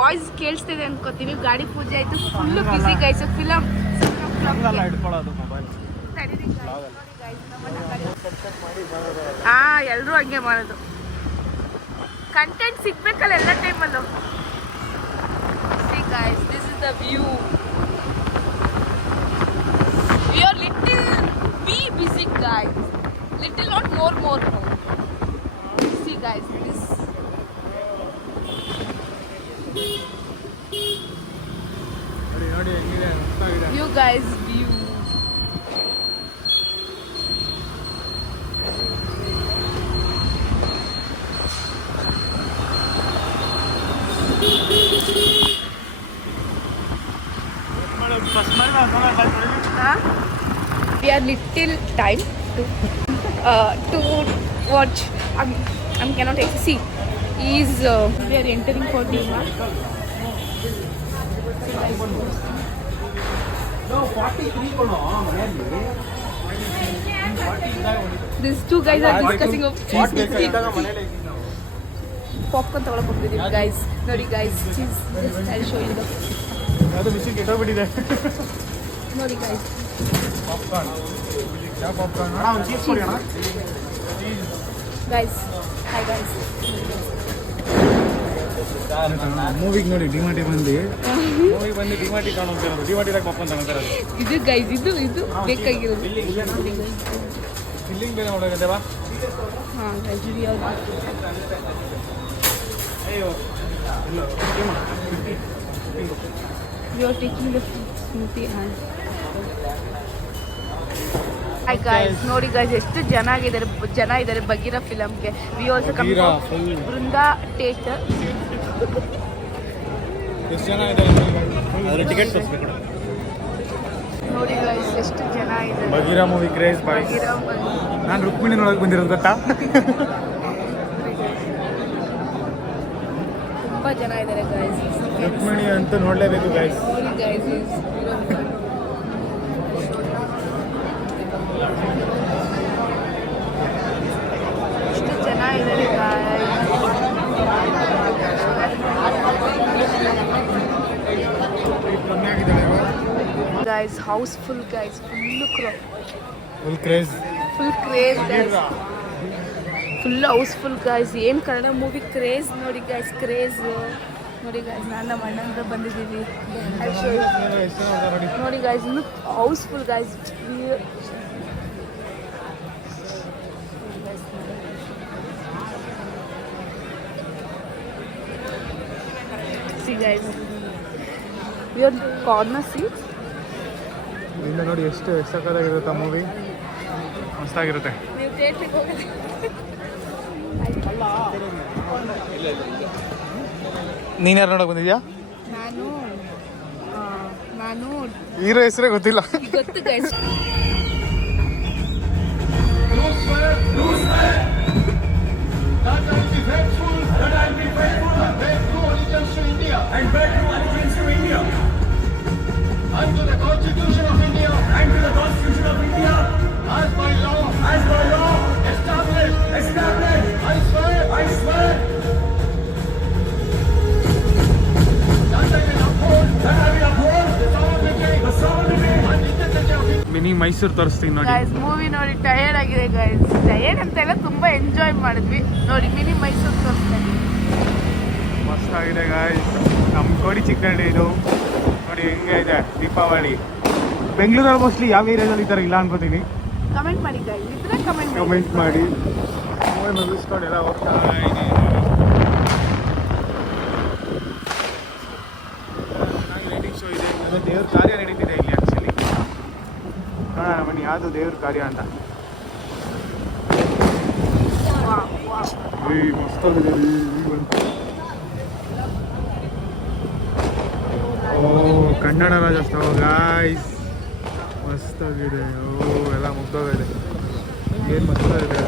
Voice ಕೇಳಿಸ್ತಿದೆ ಅನ್ಕೋತೀವಿ. ಗಾಡಿ ಪೂಜೆ ಆಯ್ತು, ಫುಲ್ ಬಿಸಿ ಗೈಸ್. ಫಿಲಮ್ ಎಲ್ಲರೂ ಹಂಗೆ ಮಾಡೋದು. ಕಂಟೆಂಟ್ ಸಿಗ್ಬೇಕಲ್ಲ ಎಲ್ಲ ಟೈಮಲ್ಲೂ. See guys, this is the view. We are little be busy guys. Little not more. See guys, this you guys view. We are little time to watch. I cannot see. Is we are entering for DMart. These two guys are discussing of popcorn ತಗೊಳಕ್ಕೆ ಹೋಗ್ತಿದ್ದೀವಿ guys. ನೋಡಿ guys, cheese. I'll show you the. ಅದು mission ಕೆಟ್ಟೋಗ್ಬಿಟ್ಟಿದೆ. ನೋಡಿ guys. Popcorn. ಯಾವ popcorn? ಅಣ್ಣ ಒಂದು cheese ಕೊಡಿ ಅಣ್ಣ. Guys, hi guys. ಮೂವಿಗೆ ನೋಡಿ ಡಿಮಾರ್ಟಿಗೆ ಬಂದು ಡಿಮಾರ್ಟಿಗೆ ಕಾಣೋದು ಡಿಮಾರ್ಟಿದಾಗ ಪಾಪ್ಕಾರ್ನ್ ತಗೊಂತಾರೆ. ಇದು ಗೈಸ್ ಇದು ಬೇಕಾಗಿರೋದು. ಫಿಲ್ಲಿಂಗ್ ಬೇರೆ ಮಾಡೋದಂತೆ ಬಾ. ಹಾಂ ಗೈಸ್ ಇದು ಯಾವುದು? ಅಯ್ಯೋ ಇಲ್ಲ We are taking the smoothie and Hi guys, ನೋಡಿ guys ಎಷ್ಟು ಜನ ಇದ್ದಾರೆ ಬಗೀರಾ ಫಿಲಮ್ಗೆ. We also come from Brinda theatre. ಎಷ್ಟು ಜನ ಇದ್ದಾರೆ ಟಿಕೆಟ್ ತೋರಿಸ್ಬೇಕು ನೋಡಿ guys ಎಷ್ಟು ಜನ ಇದ್ದಾರೆ. ಬಗೀರಾ ಮೂವಿ ಕ್ರೇಜ್ ಬಾಯ್. ನಾನು ರುಕ್ಮಿಣಿ ನೋಡಕ್ಕೆ ಬಂದಿರೋದು ಗೊತ್ತಾ? ತುಂಬಾ ಜನ ಇದ್ದಾರೆ guys. ರುಕ್ಮಿಣಿ ಅಂತೂ ನೋಡಲೇಬೇಕು guys. ನೋಡಿ guys ಎಷ್ಟು ಜನ ಇದ್ದಾರೆ guys. Houseful guys, full craze guys, full houseful guys. ಏನು ಕನ್ನಡ ಮೂವಿ ಕ್ರೇಜ್ ನೋಡಿ guys, ಕ್ರೇಜ್ ನೋಡಿ guys. ನಾನು ನಮ್ಮ ಅಣ್ಣಂದ್ರ ಬಂದಿದ್ದೀವಿ. ನೋಡಿ guys, ಇನ್ನು house full guys. See guys, we are corner seats. ಇನ್ನು ನೋಡಿ ಎಷ್ಟು ಸಕ್ಕತ್ತಾಗಿರುತ್ತೆ ಮೂವಿ, ಮಸ್ತಾಗಿರುತ್ತೆ. ನೀವು ಥಿಯೇಟ್ರಿಗೆ ಹೋಗೋದು ನೀನು ಯಾರು ನೋಡಕ್ಕೆ ಬಂದಿದ್ಯಾ? ನಾನು ಹೀರೋ ಹೆಸರೇ ಗೊತ್ತಿಲ್ಲ. ಗೊತ್ತು guys. And to the Constitution of India. And to the Constitution of India. As by law. As by law. Established. Established. I swear. I swear. That I will uphold. That I will uphold. The sovereignty. The sovereignty. And integrity of India. Mini Mysuru ತೋರಿಸ್ತೀನಿ ನೋಡಿ. Guys movie ನೋಡಿ tired ಆಗಿದೆ guys. Tired ಅಂತ ಎಲ್ಲ ತುಂಬಾ enjoy ಮಾಡಿದ್ವಿ. ನೋಡಿ mini Mysuru ತೋರಿಸ್ತೀನಿ. ಮಸ್ತಾಗಿದೆ ಗಾಯ್ಸ್. ನಮ್ಮ ಕೋಡಿ ಚಿಕ್ಕಳ್ಳಿ ಇದು ನೋಡಿ ಹೆಂಗೆ ಇದೆ. ದೀಪಾವಳಿ ಬೆಂಗಳೂರಲ್ಲಿ ಮೋಸ್ಟ್ಲಿ ಯಾವ ಏರಿಯಾದಲ್ಲಿ ಈ ಥರ ಇಲ್ಲ ಅನ್ಕೋತೀನಿ. ಕಮೆಂಟ್ ಮಾಡಿ ಗೈಸ್, ಇದ್ರೆ ಕಮೆಂಟ್ ಮಾಡಿ. ಮೂವಿ ಮುಗಿಸ್ಕೊಂಡು ಎಲ್ಲ ಹೋಗ್ತಾ ಇದೆ. ಲೈಟಿಂಗ್ ಶೋ ಇದೆ. ಅದು ದೇವ್ರ ಕಾರ್ಯ ನಡೀತಿದೆ ಇಲ್ಲಿ ಆ್ಯಕ್ಚುಲಿ. ನೋಡೋಣ ಬನ್ನಿ ಯಾವುದು ದೇವ್ರ ಕಾರ್ಯ ಅಂತ. ಮಸ್ತಾಗಿದೆ. ಕನ್ನಡ ರಾಜ್ಯೋತ್ಸವ ಗಾಯ್ಸ್, ಮಸ್ತಾಗಿದೆ. ಎಲ್ಲ ಮುಗ್ದೋಗಿದೆ. ಏನು ಮಸ್ತಾಗಿದೆ.